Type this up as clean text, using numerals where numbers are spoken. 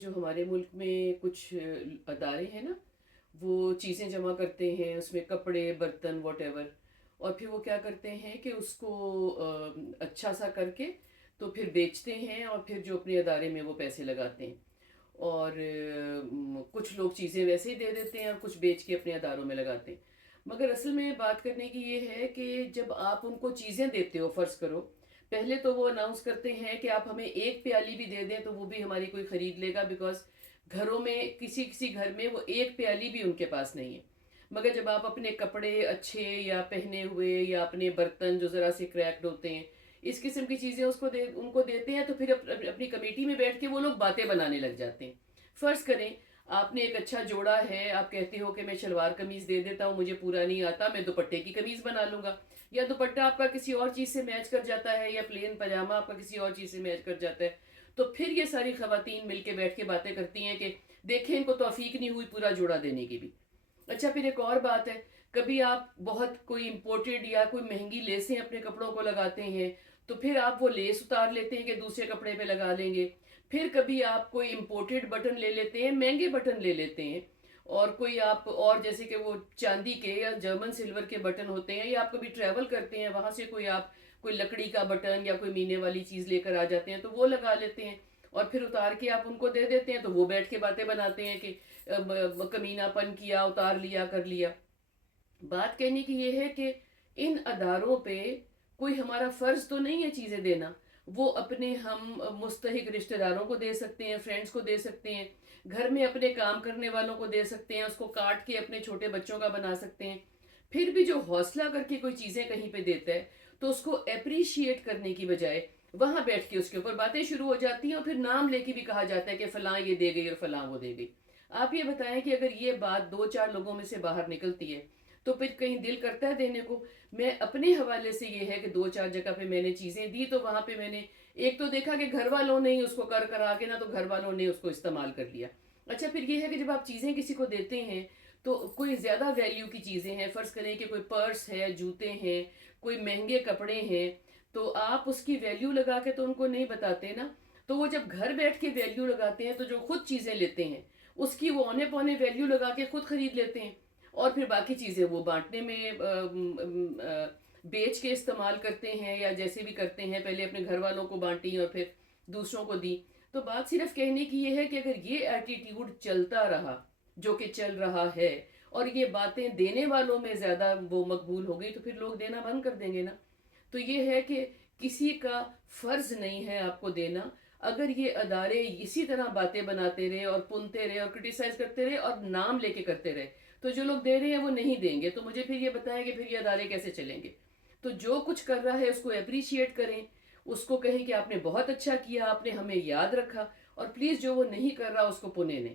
جو ہمارے ملک میں کچھ ادارے ہیں نا، وہ چیزیں جمع کرتے ہیں، اس میں کپڑے برتن واٹ ایور، اور پھر وہ کیا کرتے ہیں کہ اس کو اچھا سا کر کے تو پھر بیچتے ہیں، اور پھر جو اپنے ادارے میں وہ پیسے لگاتے ہیں، اور کچھ لوگ چیزیں ویسے ہی دے دیتے ہیں اور کچھ بیچ کے اپنے اداروں میں لگاتے ہیں۔ مگر اصل میں بات کرنے کی یہ ہے کہ جب آپ ان کو چیزیں دیتے ہو، فرض کرو پہلے تو وہ اناؤنس کرتے ہیں کہ آپ ہمیں ایک پیالی بھی دے دیں تو وہ بھی ہماری کوئی خرید لے گا، بیکاز گھروں میں کسی کسی گھر میں وہ ایک پیالی بھی ان کے پاس نہیں ہے۔ مگر جب آپ اپنے کپڑے اچھے یا پہنے ہوئے یا اپنے برتن جو ذرا سے کریکڈ ہوتے ہیں، اس قسم کی چیزیں ان کو دیتے ہیں، تو پھر اپنی کمیٹی میں بیٹھ کے وہ لوگ باتیں بنانے لگ جاتے ہیں۔ فرض کریں آپ نے ایک اچھا جوڑا ہے، آپ کہتے ہو کہ میں شلوار قمیض دے دیتا ہوں، مجھے پورا نہیں آتا، میں دوپٹے کی قمیض بنا لوں گا، یا دوپٹہ آپ کا کسی اور چیز سے میچ کر جاتا ہے، یا پلین پاجامہ آپ کا کسی اور چیز سے میچ کر جاتا ہے، تو پھر یہ ساری خواتین مل کے بیٹھ کے باتیں کرتی ہیں کہ دیکھیں ان کو توفیق نہیں ہوئی پورا جوڑا دینے کی بھی۔ اچھا، پھر ایک اور بات ہے، کبھی آپ بہت کوئی امپورٹڈ یا کوئی مہنگی لیسیں اپنے کپڑوں کو لگاتے ہیں، تو پھر آپ وہ لیس اتار لیتے ہیں کہ دوسرے کپڑے پہ لگا لیں گے۔ پھر کبھی آپ کوئی امپورٹڈ بٹن لے لیتے ہیں، مہنگے بٹن لے لیتے ہیں، اور کوئی آپ اور جیسے کہ وہ چاندی کے یا جرمن سلور کے بٹن ہوتے ہیں، یا آپ کبھی ٹریول کرتے ہیں وہاں سے کوئی آپ کوئی لکڑی کا بٹن یا کوئی مینے والی چیز لے کر آ جاتے ہیں تو وہ لگا لیتے ہیں، اور پھر اتار کے آپ ان کو دے دیتے ہیں تو وہ بیٹھ کے باتیں بناتے ہیں کہ کمینہ پن کیا، اتار لیا، کر لیا۔ بات کہنے کی یہ ہے کہ ان اداروں پہ کوئی ہمارا فرض تو نہیں ہے چیزیں دینا، وہ اپنے ہم مستحق رشتہ داروں کو دے سکتے ہیں، فرینڈز کو دے سکتے ہیں، گھر میں اپنے کام کرنے والوں کو دے سکتے ہیں، اس کو کاٹ کے اپنے چھوٹے بچوں کا بنا سکتے ہیں۔ پھر بھی جو حوصلہ کر کے کوئی چیزیں کہیں پہ دیتا ہے تو اس کو اپریشیٹ کرنے کی بجائے وہاں بیٹھ کے اس کے اوپر باتیں شروع ہو جاتی ہیں، اور پھر نام لے کے بھی کہا جاتا ہے کہ فلاں یہ دے گئی اور فلاں وہ دے گئی۔ آپ یہ بتائیں کہ اگر یہ بات دو چار لوگوں میں سے باہر نکلتی ہے تو پھر کہیں دل کرتا ہے دینے کو؟ میں اپنے حوالے سے یہ ہے کہ دو چار جگہ پہ میں نے چیزیں دی تو وہاں پہ میں نے ایک تو دیکھا کہ گھر والوں نے ہی اس کو کر کرا کے نا، تو گھر والوں نے اس کو استعمال کر لیا۔ اچھا، پھر یہ ہے کہ جب آپ چیزیں کسی کو دیتے ہیں تو کوئی زیادہ ویلیو کی چیزیں ہیں، فرض کریں کہ کوئی پرس ہے، جوتے ہیں، کوئی مہنگے کپڑے ہیں، تو آپ اس کی ویلیو لگا کے تو ان کو نہیں بتاتے نا۔ تو وہ جب گھر بیٹھ کے ویلیو لگاتے ہیں تو جو خود چیزیں لیتے ہیں اس کی وہ اونے پونے ویلیو لگا کے خود خرید لیتے ہیں، اور پھر باقی چیزیں وہ بانٹنے میں بیچ کے استعمال کرتے ہیں، یا جیسے بھی کرتے ہیں پہلے اپنے گھر والوں کو بانٹی اور پھر دوسروں کو دی۔ تو بات صرف کہنے کی یہ ہے کہ اگر یہ ایٹیٹیوڈ چلتا رہا جو کہ چل رہا ہے، اور یہ باتیں دینے والوں میں زیادہ وہ مقبول ہو گئی، تو پھر لوگ دینا بند کر دیں گے نا۔ تو یہ ہے کہ کسی کا فرض نہیں ہے آپ کو دینا، اگر یہ ادارے اسی طرح باتیں بناتے رہے اور پنتے رہے اور کرٹیسائز کرتے رہے اور نام لے کے کرتے رہے، تو جو لوگ دے رہے ہیں وہ نہیں دیں گے، تو مجھے پھر یہ بتائیں کہ پھر یہ ادارے کیسے چلیں گے؟ تو جو کچھ کر رہا ہے اس کو اپریشیٹ کریں، اس کو کہیں کہ آپ نے بہت اچھا کیا، آپ نے ہمیں یاد رکھا، اور پلیز جو وہ نہیں کر رہا اس کو پنے لیں۔